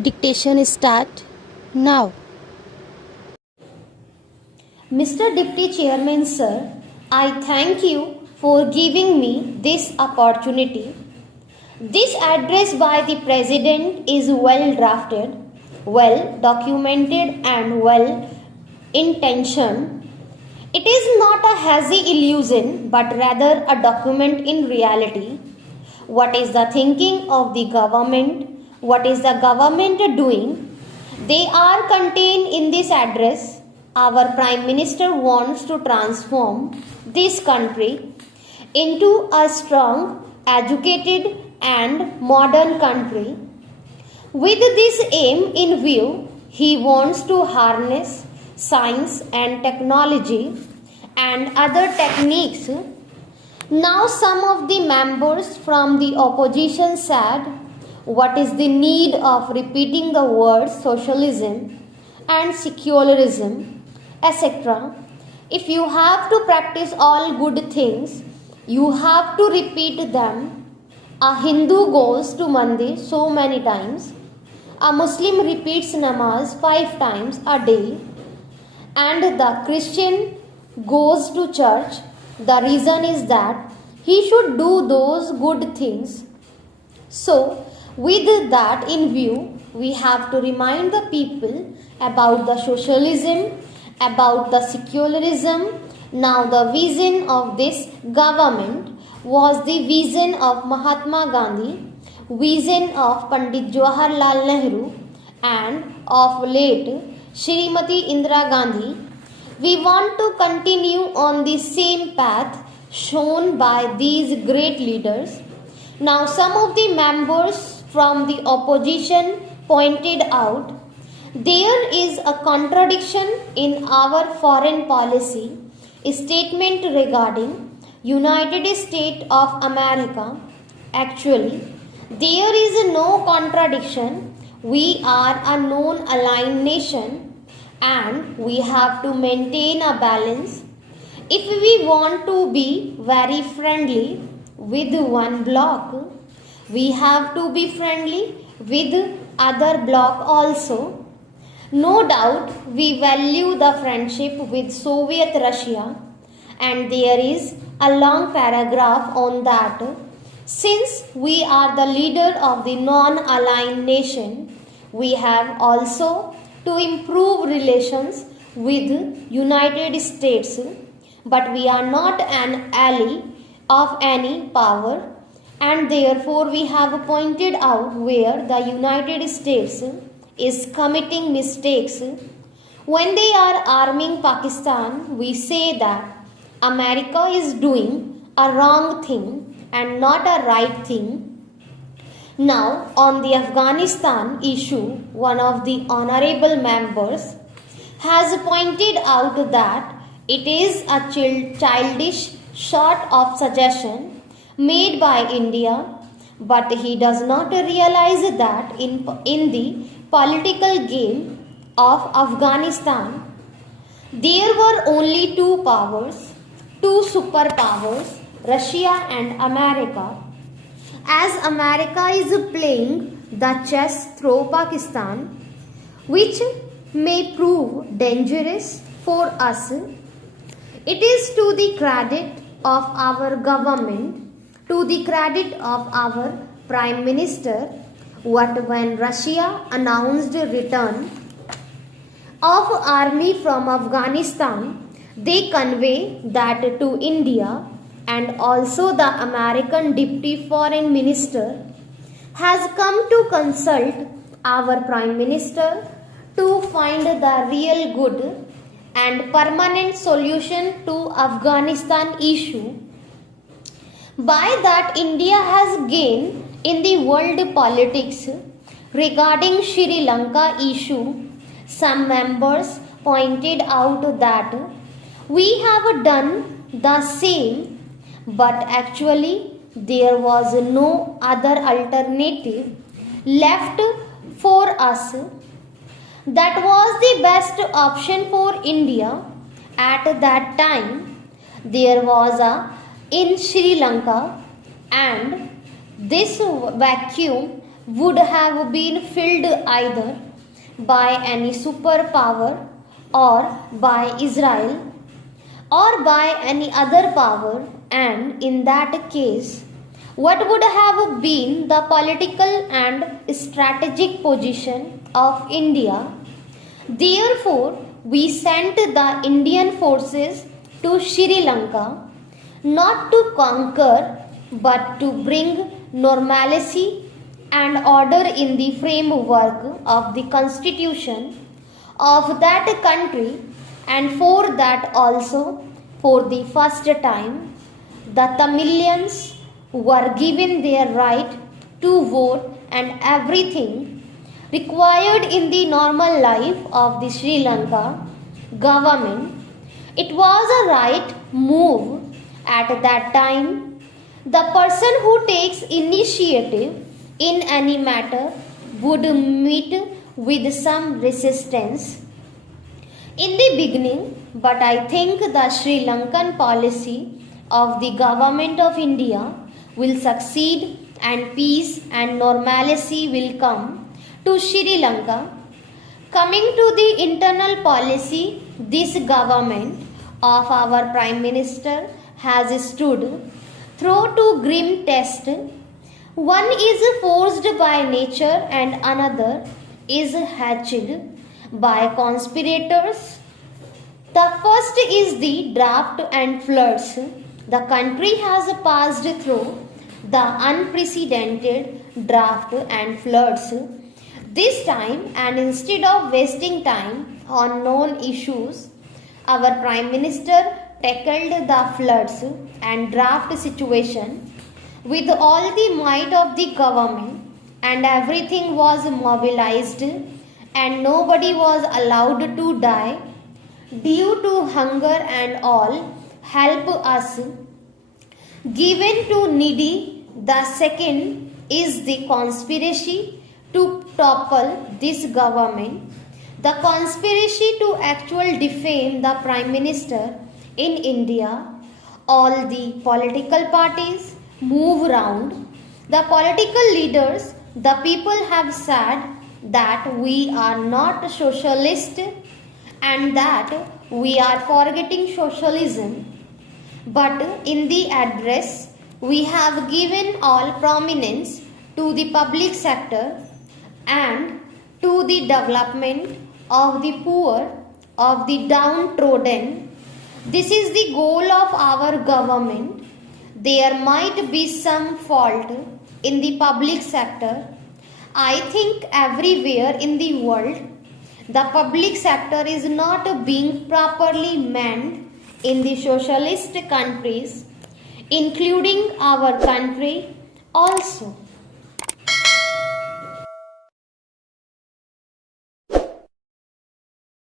Dictation start now. Mr. Deputy Chairman, sir, I thank you for giving me this opportunity. This address by the President is well drafted, well documented, and well intentioned. It is not a hazy illusion but rather a document in reality. What is the thinking of the government? What is the government doing? They are contained in this address. Our Prime Minister wants to transform this country into a strong, educated, and modern country. With this aim in view, he wants to harness science and technology and other techniques. Now, some of the members from the opposition said, what is the need of repeating the words socialism and secularism, etc.? If you have to practice all good things, you have to repeat them. A Hindu goes to mandir so many times. A Muslim repeats namaz 5 times a day. And the Christian goes to church. The reason is that he should do those good things. So, with that in view, we have to remind the people about the socialism, about the secularism. Now, the vision of this government was the vision of Mahatma Gandhi, vision of Pandit Jawaharlal Nehru, and of late Shrimati Indira Gandhi. We want to continue on the same path shown by these great leaders. Now, some of the members from the opposition pointed out there is a contradiction in our foreign policy statement regarding United States of America. Actually, there is no contradiction. We are a non-aligned nation and we have to maintain a balance. If we want to be very friendly with one bloc, we have to be friendly with other bloc also. No doubt we value the friendship with Soviet Russia, and there is a long paragraph on that. Since we are the leader of the non-aligned nation, we have also to improve relations with United States, but we are not an ally of any power, and therefore we have pointed out where the United States is committing mistakes. When they are arming Pakistan, we say that America is doing a wrong thing and not a right thing. Now, on the Afghanistan issue, one of the honorable members has pointed out that it is a childish sort of suggestion made by India, but he does not realize that in the political game of Afghanistan, there were only two powers, two superpowers, Russia and America. As America is playing the chess through Pakistan, which may prove dangerous for us, it is to the credit of our government, to the credit of our Prime Minister, what when Russia announced return of army from Afghanistan, they convey that to India, and also the American Deputy Foreign Minister has come to consult our Prime Minister to find the real good and permanent solution to Afghanistan issue. By that, India has gained in the world politics regarding Sri Lanka issue. Some members pointed out that we have done the same, but actually there was no other alternative left for us. That was the best option for India at that time. There was in Sri Lanka, and this vacuum would have been filled either by any superpower or by Israel or by any other power, and in that case, what would have been the political and strategic position of India? Therefore, we sent the Indian forces to Sri Lanka not to conquer but to bring normalcy and order in the framework of the constitution of that country, and for that also, for the first time, the Tamilians were given their right to vote and everything required in the normal life of the Sri Lanka government. It was a right move at that time. The person who takes initiative in any matter would meet with some resistance in the beginning, but I think the Sri Lankan policy of the government of India will succeed and peace and normalcy will come to Sri Lanka. Coming to the internal policy, this government of our Prime Minister has stood through two grim tests. One is forced by nature and another is hatched by conspirators. The first is the drought and floods. The country has passed through the unprecedented drought and floods this time, and instead of wasting time on known issues, our Prime Minister tackled the floods and drought situation with all the might of the government, and everything was mobilized and nobody was allowed to die due to hunger, and all help us given to needy. The second is the conspiracy to topple this government, the conspiracy to actually defame the Prime Minister in India. All the political parties move round. The political leaders, the people have said that we are not socialist and that we are forgetting socialism. But in the address, we have given all prominence to the public sector and to the development of the poor, of the downtrodden. This is the goal of our government. There might be some fault in the public sector. I think everywhere in the world, the public sector is not being properly manned in the socialist countries, including our country also.